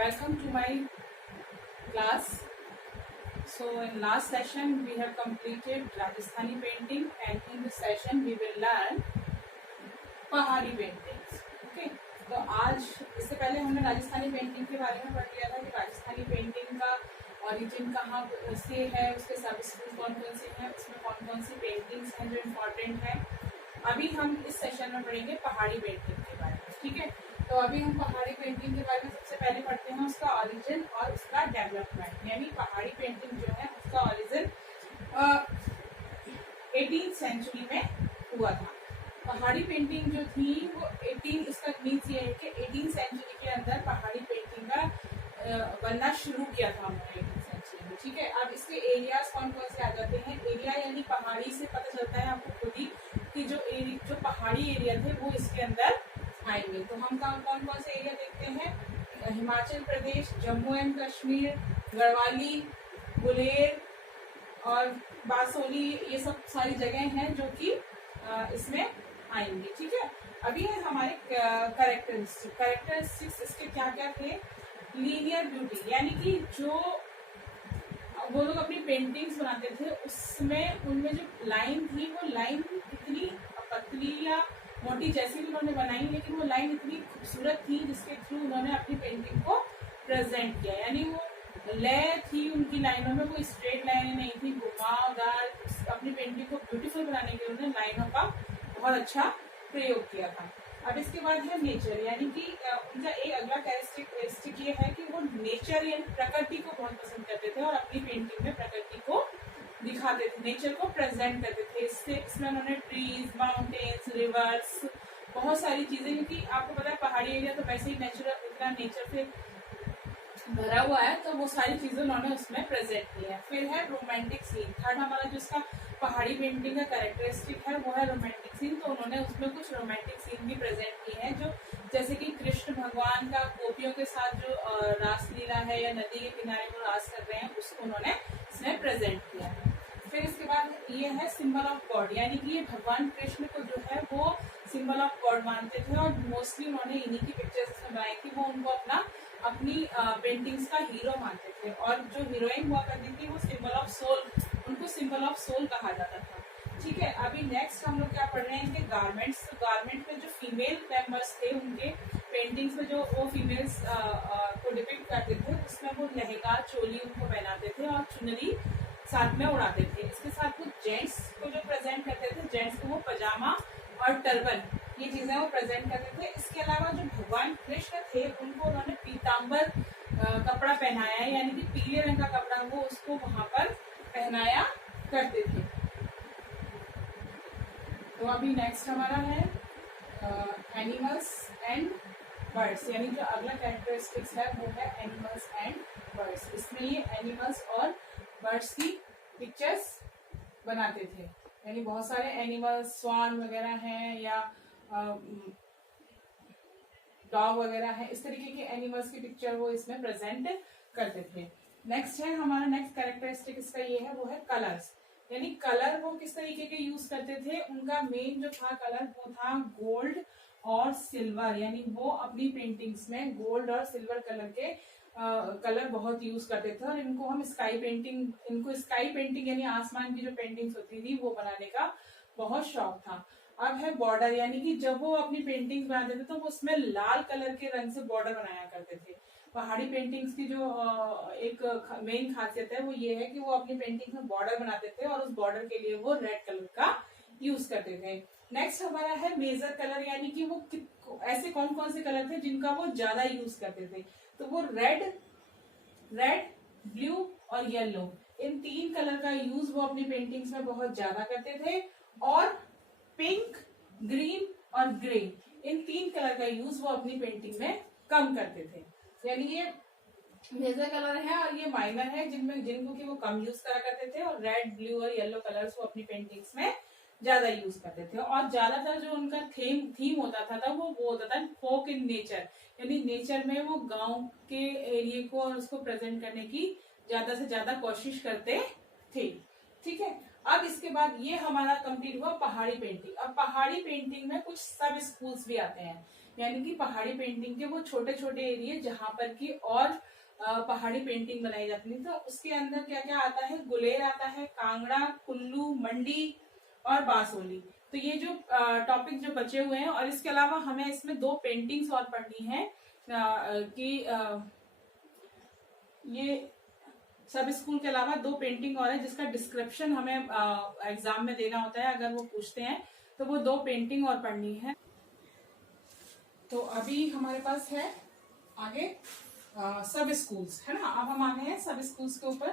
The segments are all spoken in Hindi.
Welcome to my class. So in last session we have completed Rajasthani painting, and in this session we will learn पहाड़ी पेंटिंग्स. ओके, तो आज इससे पहले हमने राजस्थानी पेंटिंग के बारे में पढ़ लिया था कि राजस्थानी पेंटिंग का ओरिजिन कहाँ से है, उसके सब स्कूल कौन कौन से हैं, उसमें कौन कौन सी पेंटिंग्स हैं जो इम्पोर्टेंट है. अभी हम इस सेशन में पढ़ेंगे पहाड़ी पेंटिंग के बारे में. ठीक है, तो अभी हम पहाड़ी पेंटिंग के बारे में सबसे पहले पढ़ते हैं उसका ओरिजिन और उसका डेवलपमेंट. यानी पहाड़ी पेंटिंग जो है उसका ओरिजिन 18th सेंचुरी में हुआ था. पहाड़ी पेंटिंग जो थी वो 18, इसका मीन्स ये है कि 18th सेंचुरी के अंदर पहाड़ी पेंटिंग का बनना शुरू किया था हमने 18th सेंचुरी में. ठीक है, अब इसके एरियाज कौन कौन से आ जाते हैं. एरिया यानी पहाड़ी से पता चलता है आपको खुद ही कि जो पहाड़ी एरिया थे वो इसके अंदर आएंगे. तो हम कौन कौन से एरिया देखते हैं. हिमाचल प्रदेश, जम्मू एंड कश्मीर, गढ़वाली, बुलेर और बारसोली, ये सब सारी जगह हैं जो कि इसमें आएंगे. ठीक है, अभी है हमारे कैरेक्टरिस्टिक्स इसके क्या क्या थे. लीनियर ब्यूटी, यानी कि जो वो लोग अपनी पेंटिंग्स बनाते थे उसमें उनमें जो लाइन थी वो लाइन इतनी पतली या मोटी जैसी भी उन्होंने बनाई, लेकिन वो लाइन इतनी खूबसूरत थी जिसके थ्रू उन्होंने अपनी पेंटिंग को प्रेजेंट किया. यानी वो लय थी उनकी लाइनों में, वो स्ट्रेट लाइनें नहीं थी, घुमावदार. अपनी पेंटिंग को ब्यूटीफुल बनाने के लिए उन्होंने लाइनों का बहुत अच्छा प्रयोग किया था. अब इसके बाद है नेचर, यानी कि उनका एक अगला कैरेक्टरिस्टिक ये है कि वो नेचर यानी प्रकृति को बहुत पसंद करते थे और अपनी पेंटिंग में प्रकृति को दिखाते थे, नेचर को प्रेजेंट करते थे. इसमें उन्होंने ट्रीज, माउंटेन्स, रिवर्स, बहुत सारी चीजें, क्योंकि आपको पता है पहाड़ी एरिया तो वैसे ही नेचुरल इतना नेचर से भरा हुआ है, तो वो सारी चीजें उन्होंने उसमें प्रेजेंट की है. फिर है रोमांटिक सीन. थर्ड हमारा जो इसका पहाड़ी पेंटिंग का कैरेक्टरिस्टिक है वो है रोमांटिक सीन. तो उन्होंने उसमें कुछ रोमांटिक सीन भी प्रेजेंट किए हैं, जो जैसे कि कृष्ण भगवान का गोपियों के साथ जो रासलीला है या नदी के किनारे वो रास कर रहे हैं, उसको उन्होंने इसमें प्रेजेंट किया है. फिर इसके बाद ये है सिंबल ऑफ गॉड, यानी कि ये भगवान कृष्ण को जो है वो सिंबल ऑफ गॉड मानते थे और मोस्टली उन्होंने इन्हीं की पिक्चर्स इसमें बनाई थी. वो उनको अपनी पेंटिंग्स का हीरो मानते थे, और जो हीरोइन हुआ करती थी वो सिंबल ऑफ सोल, उनको सिंबल ऑफ सोल कहा जाता था. ठीक है, अभी नेक्स्ट हम लोग क्या पढ़ रहे हैं, इनके गारमेंट्स. गारमेंट में जो फीमेल मेंबर्स थे उनके पेंटिंग्स में जो वो फीमेल्स को डिपिक्ट करते थे उसमें वो लहंगा चोली उनको पहनाते थे और चुनरी साथ में उड़ाते थे. इसके साथ वो जेंट्स को जो प्रेजेंट करते थे, जेंट्स को वो पजामा और टर्बन, ये चीजें वो प्रेजेंट करते थे. इसके अलावा जो भगवान कृष्ण थे उनको उन्होंने पीताम्बर कपड़ा पहनाया, यानी कि पीले रंग का कपड़ा वो उसको वहां पर पहनाया करते थे. तो अभी नेक्स्ट हमारा है एनिमल्स एंड बर्ड्स, यानी जो अगला कैरेक्टरिस्टिक्स है वो है एनिमल्स एंड बर्ड्स. इसमें ये एनिमल्स और बर्ड्स की पिक्चर्स बनाते थे, यानी बहुत सारे एनिमल्स, स्वान वगैरह हैं या डॉग वगैरह है, इस तरीके के एनिमल्स की पिक्चर वो इसमें प्रेजेंट करते थे. नेक्स्ट है हमारा नेक्स्ट कैरेक्टरिस्टिक इसका ये है वो है कलर्स, यानी कलर वो किस तरीके के यूज करते थे. उनका मेन जो था कलर वो था गोल्ड और सिल्वर, यानी वो अपनी पेंटिंग्स में गोल्ड और सिल्वर कलर के कलर बहुत यूज करते थे. और इनको हम स्काई पेंटिंग यानी आसमान की जो पेंटिंग्स होती थी वो बनाने का बहुत शौक था. अब है बॉर्डर, यानी कि जब वो अपनी पेंटिंग्स बनाते थे तो वो उसमें लाल कलर के रंग से बॉर्डर बनाया करते थे. पहाड़ी पेंटिंग्स की जो एक मेन खासियत है वो ये है कि वो अपनी पेंटिंग्स में बॉर्डर बनाते थे और उस बॉर्डर के लिए वो रेड कलर का यूज करते थे. नेक्स्ट हमारा है मेजर कलर, यानी कि वो ऐसे कौन कौन से कलर थे जिनका वो ज्यादा यूज करते थे. तो वो रेड, ब्लू और येलो, इन 3 कलर का यूज वो अपनी पेंटिंग्स में बहुत ज्यादा करते थे. और पिंक, ग्रीन और ग्रे, इन 3 कलर का यूज वो अपनी पेंटिंग में कम करते थे. यानी ये मेजर कलर है और ये माइनर है जिनको कि वो कम यूज करा करते थे, और रेड, ब्लू और येलो कलर्स वो अपनी पेंटिंग्स में ज्यादा यूज करते थे. और ज्यादातर जो उनका थीम होता था वो होता था फोक इन नेचर, यानी नेचर में वो गांव के एरिया को और उसको प्रेजेंट करने की ज्यादा से ज्यादा कोशिश करते थे. ठीक है, अब इसके बाद ये हमारा कंप्लीट हुआ पहाड़ी पेंटिंग. अब पहाड़ी पेंटिंग में कुछ सब स्कूल्स भी आते हैं, यानी कि पहाड़ी पेंटिंग के वो छोटे छोटे एरिया जहां पर की और पहाड़ी पेंटिंग बनाई जाती थी। तो उसके अंदर क्या क्या आता है, गुलेर आता है, कांगड़ा, कुल्लू, मंडी और बासोली। तो ये जो टॉपिक जो बचे हुए हैं, और इसके अलावा हमें इसमें 2 पेंटिंग्स और पढ़नी है कि ये सब स्कूल के अलावा 2 पेंटिंग और है जिसका डिस्क्रिप्शन हमें एग्जाम में देना होता है, अगर वो पूछते हैं तो वो 2 पेंटिंग और पढ़नी है। तो अभी हमारे पास है आगे सब स्कूल्स, है ना। अब हम आ गए हैं सब स्कूल्स के ऊपर,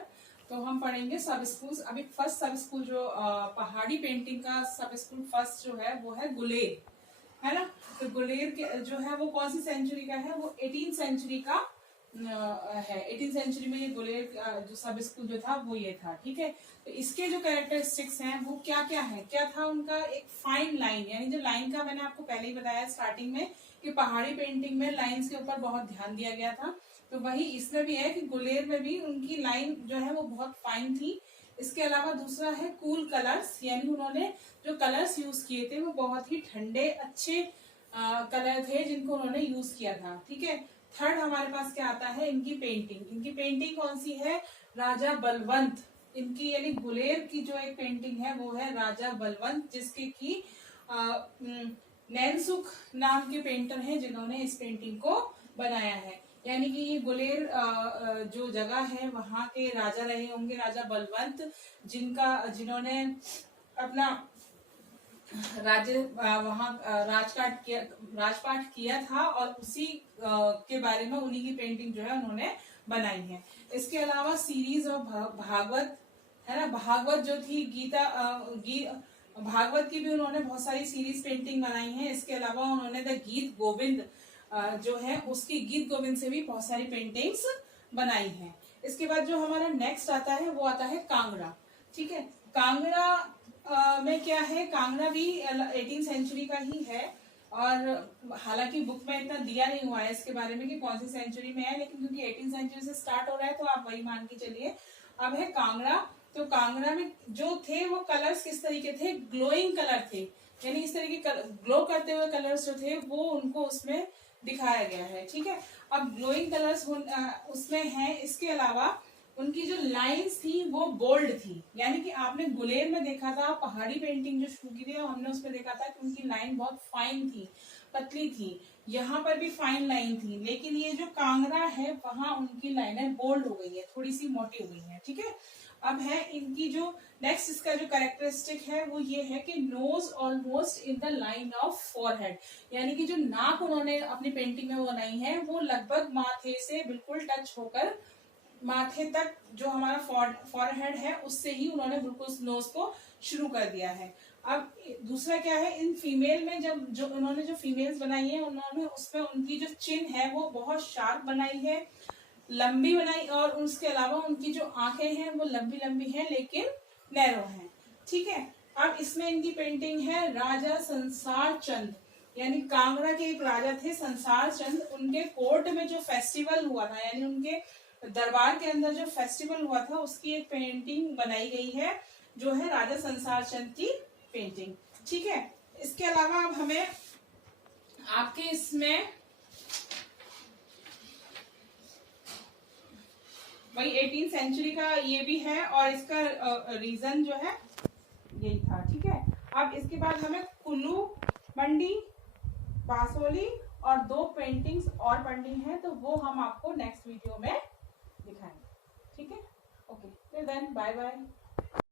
तो हम पढ़ेंगे सब स्कूल्स। अभी फर्स्ट सब स्कूल जो पहाड़ी पेंटिंग का सब स्कूल फर्स्ट जो है वो है गुलेर, है ना। तो गुलेर के जो है वो कौन सी सेंचुरी का है, वो 18th सेंचुरी का है। 18th सेंचुरी में ये गुलेर जो सब स्कूल जो था वो ये था, ठीक है। तो इसके जो कैरेक्टरिस्टिक्स हैं वो क्या क्या है, क्या था उनका, एक फाइन लाइन, यानी जो लाइन का मैंने आपको पहले ही बताया स्टार्टिंग में कि पहाड़ी पेंटिंग में लाइंस के ऊपर बहुत ध्यान दिया गया था, तो वही इसमें भी है कि गुलेर में भी उनकी लाइन जो है वो बहुत फाइन थी। इसके अलावा दूसरा है कूल कलर्स, यानी उन्होंने जो कलर्स यूज किए थे वो बहुत ही ठंडे अच्छे कलर थे जिनको उन्होंने यूज किया था, ठीक है। थर्ड हमारे पास क्या आता है, इनकी पेंटिंग। इनकी पेंटिंग कौन सी है, राजा बलवंत। इनकी यानी गुलेर की जो एक पेंटिंग है वो है राजा बलवंत, जिसके की नैनसुख नाम के पेंटर हैं जिन्होंने इस पेंटिंग को बनाया है। यानी कि ये गुलेर जो जगह है वहां के राजा रहे होंगे, राजा बलवंत, जिन्होंने अपना राज्य वहां राजपाट किया था, और उसी के बारे में उन्हीं की पेंटिंग जो है उन्होंने बनाई है। इसके अलावा सीरीज ऑफ भागवत, है ना, भागवत जो थी भागवत की भी उन्होंने बहुत सारी सीरीज पेंटिंग बनाई है। इसके अलावा उन्होंने द गीत गोविंद जो है उसकी गीत गोविंद से भी बहुत सारी पेंटिंग्स बनाई है। इसके बाद जो हमारा नेक्स्ट आता है वो आता है कांगड़ा, ठीक है। कांगड़ा में क्या है, कांगड़ा भी 18th सेंचुरी का ही है, और हालांकि बुक में इतना दिया नहीं हुआ है इसके बारे में कि कौन सी सेंचुरी में है, लेकिन क्योंकि 18th सेंचुरी से स्टार्ट हो रहा है तो आप वही मान के चलिए। अब है कांगड़ा। तो कांगड़ा में जो थे वो कलर्स किस तरीके थे, ग्लोइंग कलर थे, यानी इस तरीके ग्लो करते हुए कलर्स जो थे वो उनको उसमें दिखाया गया है, ठीक है। अब ग्लोइंग कलर्स उसमें है। इसके अलावा उनकी जो लाइंस थी वो बोल्ड थी, यानी कि आपने गुलेर में देखा था, पहाड़ी पेंटिंग जो शुरू की थी हमने उसमें देखा था कि उनकी लाइन बहुत फाइन थी, पतली थी। यहाँ पर भी फाइन लाइन थी, लेकिन ये जो कांगड़ा है वहां उनकी लाइनें बोल्ड हो गई है, थोड़ी सी मोटी हो गई है, ठीक है। अब है इनकी जो नेक्स्ट इसका जो कैरेक्टरिस्टिक है वो ये है कि nose almost in the line of forehead, यानी कि जो नाक उन्होंने अपनी पेंटिंग में बनाई है वो लगभग माथे से बिल्कुल टच होकर माथे तक जो हमारा फॉरहेड है उससे ही उन्होंने बिल्कुल नोज को शुरू कर दिया है। अब दूसरा क्या है, इन फीमेल में जब जो उन्होंने जो फीमेल्स बनाई है उन्होंने उसमें उनकी जो चिन है वो बहुत शार्प बनाई है, लंबी बनाई, और उसके अलावा उनकी जो आंखें हैं वो लंबी लंबी हैं लेकिन नैरो हैं, ठीक है। अब इसमें इनकी पेंटिंग है राजा संसार चंद, यानी कांगड़ा के एक राजा थे संसार चंद, उनके कोर्ट में जो फेस्टिवल हुआ था, यानी उनके दरबार के अंदर जो फेस्टिवल हुआ था उसकी एक पेंटिंग बनाई गई है जो है राजा संसार चंद की पेंटिंग, ठीक है। इसके अलावा अब हमें आपके इसमें वही 18th सेंचुरी का ये भी है, और इसका रीजन जो है यही था, ठीक है। अब इसके बाद हमें कुल्लू, मंडी, बासोली और 2 पेंटिंग्स और पढ़नी है, तो वो हम आपको नेक्स्ट वीडियो में दिखाएंगे, ठीक है। Okay, till then bye bye.